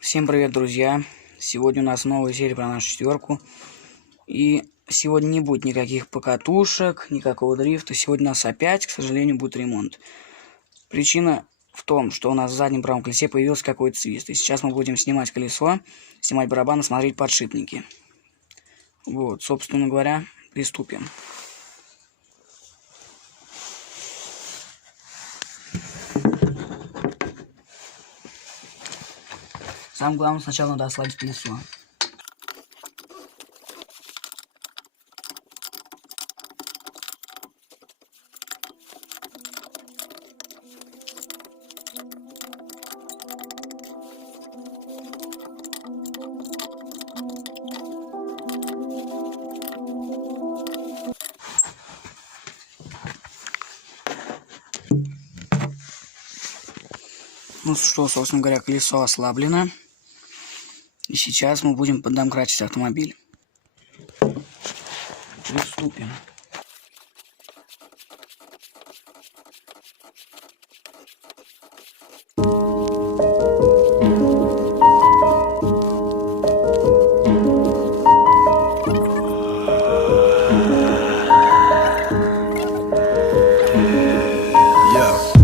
Всем привет, друзья! Сегодня у нас новая серия про нашу четверку. И сегодня не будет никаких покатушек, никакого дрифта. Сегодня у нас опять, к сожалению, будет ремонт. Причина в том, что у нас в заднем правом колесе появился какой-то свист. И сейчас мы будем снимать колесо, снимать барабан и смотреть подшипники. Вот, собственно говоря, приступим. Самое главное, сначала надо ослабить колесо. Ну что, собственно говоря, колесо ослаблено. И сейчас мы будем поддомкратить автомобиль. Приступим.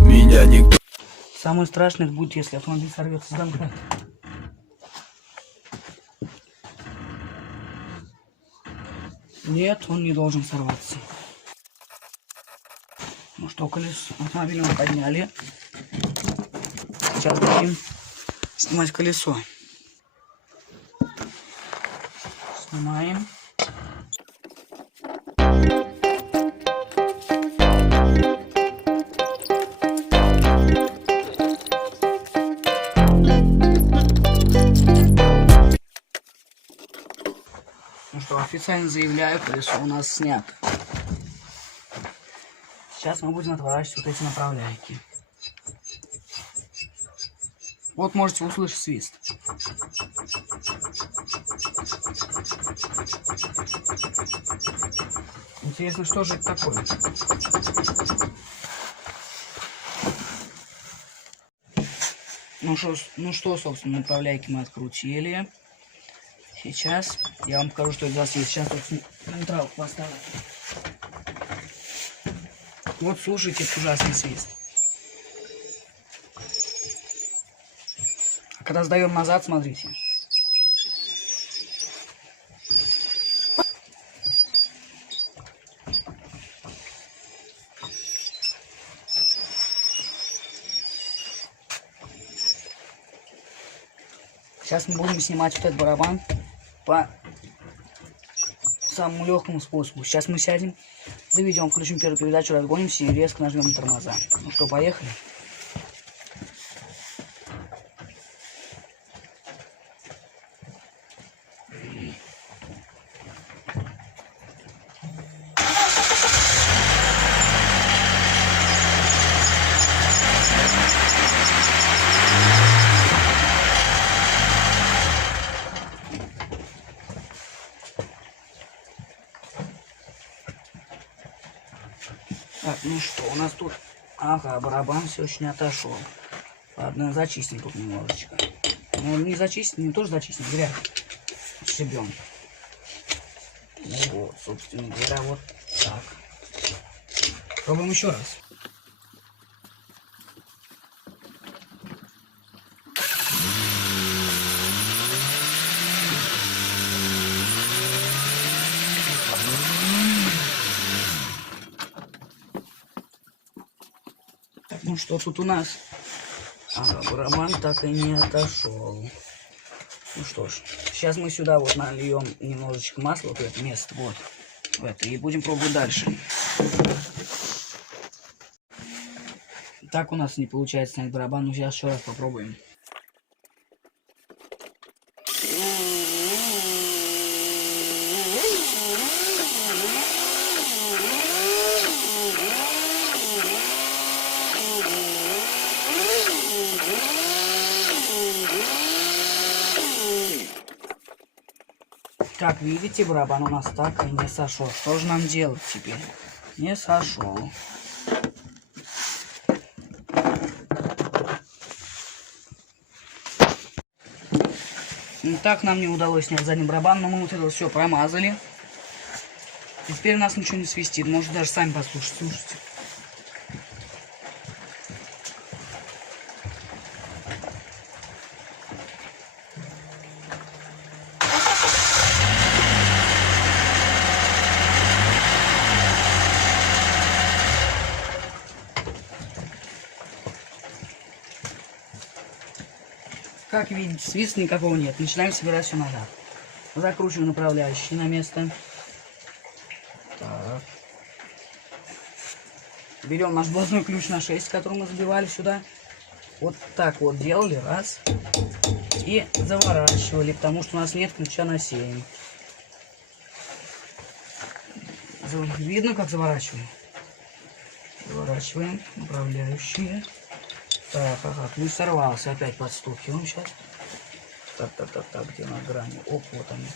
Меня никто... Самое страшное будет, если автомобиль сорвется с домкрата. Нет, он не должен сорваться. Ну что, колесо автомобиля мы подняли. Сейчас будем снимать колесо. Снимаем. Ну что, официально заявляю, колесо у нас снято. Сейчас мы будем отворачивать вот эти направляйки. Вот можете услышать свист. Интересно, что же это такое? Ну что, собственно, направляйки мы открутили. Сейчас я вам покажу, что это за свист. Сейчас тут нейтралку поставлю. Вот слушайте этот ужасный свист. А когда сдаем назад, смотрите. Сейчас мы будем снимать вот этот барабан по самому легкому способу. Сейчас мы сядем, заведем, включим первую передачу, разгонимся и резко нажмем на тормоза. Ну что, поехали? Так, ну что, у нас тут... Ага, барабан все еще не отошел. Ладно, зачистим тут немножечко. Ну, не зачистим, не тоже зачистим, грязь. Шибем. Ну вот, собственно говоря, вот так. Пробуем еще раз. Ну что тут у нас? Барабан так и не отошел. Ну что ж, сейчас мы сюда вот нальем немножечко масла, вот в это место, вот, в это, и будем пробовать дальше. Так у нас не получается снять барабан, но сейчас еще раз попробуем. Как видите, барабан у нас так и не сошел. Что же нам делать теперь? Не сошел. Так нам не удалось снять задний барабан, но мы вот это все промазали. И теперь у нас ничего не свистит. Может даже сами послушать. Слушайте. Как видите, свиста никакого нет. Начинаем собирать все назад. Закручиваем направляющие на место. Так. Берем наш блатной ключ на 6, который мы забивали сюда. Вот так вот делали. Раз. И заворачивали, потому что у нас нет ключа на 7. Видно, как заворачиваем? Заворачиваем направляющие. Так, ага, ключ сорвался, опять подстукиваем сейчас. Так, где на грани? Оп, вот они.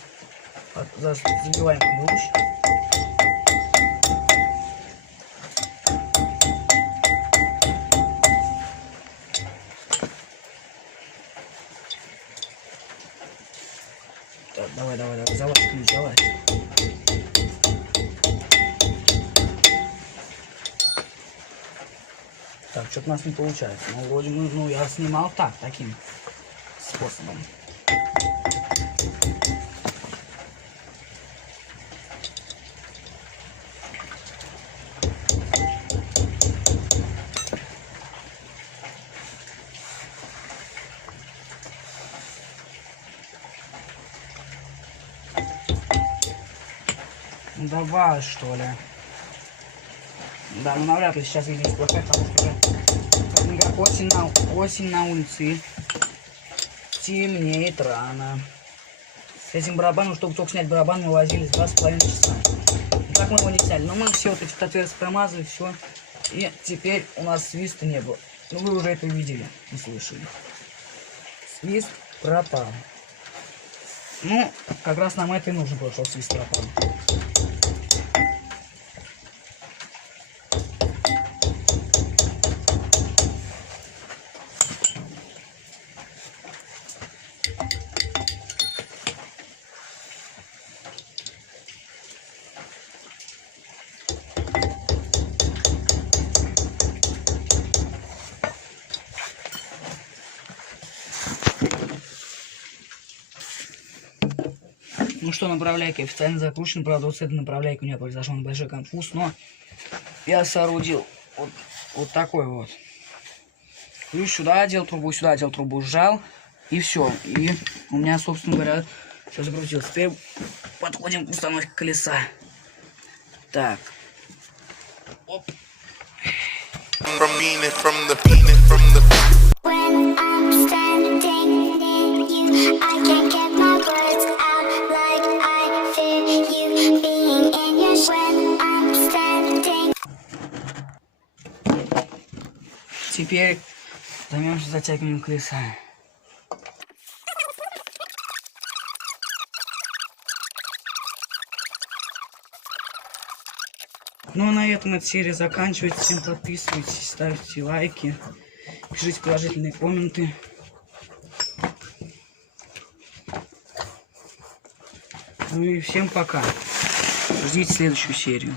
Забиваем ключ. Так, давай, залазь ключ, залазь. Так, что-то у нас не получается. Ну, вроде бы, ну, я снимал так, таким способом. Ну, давай, что ли. Да, ну навряд ли сейчас видно плохая, потому что осень на улице. Темнеет рано. С этим барабаном, чтобы только снять барабан, мы возились 2,5 часа. И так мы его не сняли. Но мы все вот эти отверстия промазали, все. И теперь у нас свиста не было. Ну вы уже это видели и слышали. Свист пропал. Ну, как раз нам это и нужно было, чтобы свист пропал. Ну что, направляйка официально закручена. Правда, вот с этой направляйкой у меня произошел небольшой конфуз, но я соорудил вот такой вот. Ключ сюда одел трубу, сжал, и все. И у меня, собственно говоря, все закрутилось. Теперь подходим к установке колеса. Так. Оп. When I'm standing near you, I can't get my words out like I fear you being in your when I'm standing. Теперь займемся затягиванием колеса. Ну а на этом эта серия заканчивается. Всем подписывайтесь, ставьте лайки, пишите положительные комменты. Ну и всем пока. Ждите следующую серию.